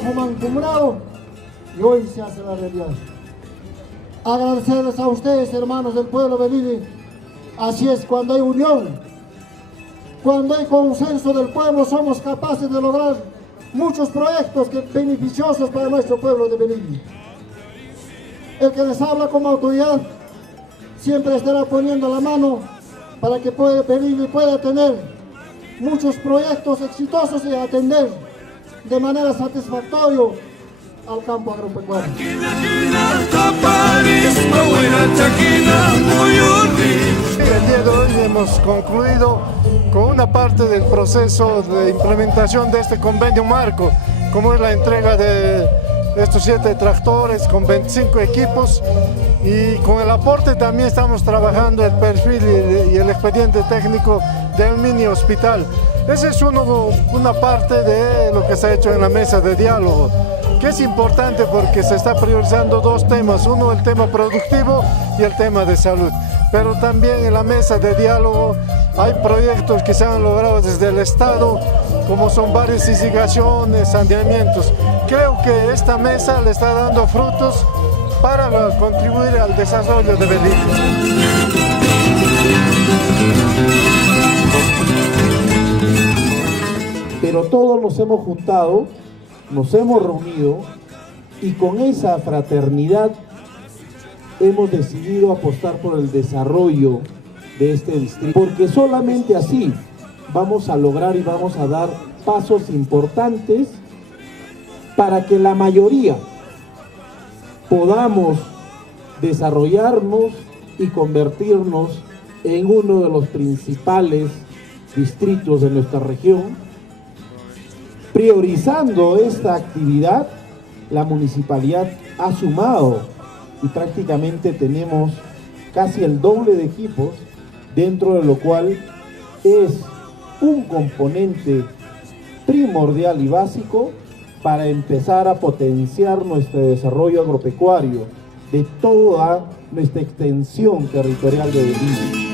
trabajo mancomunado y hoy se hace la realidad. Agradecerles a ustedes, hermanos del pueblo de Belili. Así es, cuando hay unión, cuando hay consenso del pueblo, somos capaces de lograr muchos proyectos beneficiosos para nuestro pueblo de Belili. El que les habla como autoridad siempre estará poniendo la mano para que Belili pueda tener muchos proyectos exitosos y atender de manera satisfactoria al campo agropecuario. El día de hoy hemos concluido con una parte del proceso de implementación de este convenio marco, como es la entrega de estos 7 tractores con 25 equipos, y con el aporte también estamos trabajando el perfil y el expediente técnico del mini hospital. Esa es una parte de lo que se ha hecho en la mesa de diálogo, que es importante porque se está priorizando 2 temas, uno el tema productivo y el tema de salud. Pero también en la mesa de diálogo hay proyectos que se han logrado desde el Estado, como son varias irrigaciones, saneamientos. Creo que esta mesa le está dando frutos para contribuir al desarrollo de Belili. Pero todos nos hemos juntado, nos hemos reunido y con esa fraternidad hemos decidido apostar por el desarrollo de este distrito, porque solamente así vamos a lograr y vamos a dar pasos importantes para que la mayoría podamos desarrollarnos y convertirnos en uno de los principales distritos de nuestra región. Priorizando esta actividad, la municipalidad ha sumado y prácticamente tenemos casi el doble de equipos, dentro de lo cual es un componente primordial y básico para empezar a potenciar nuestro desarrollo agropecuario de toda nuestra extensión territorial de Belili.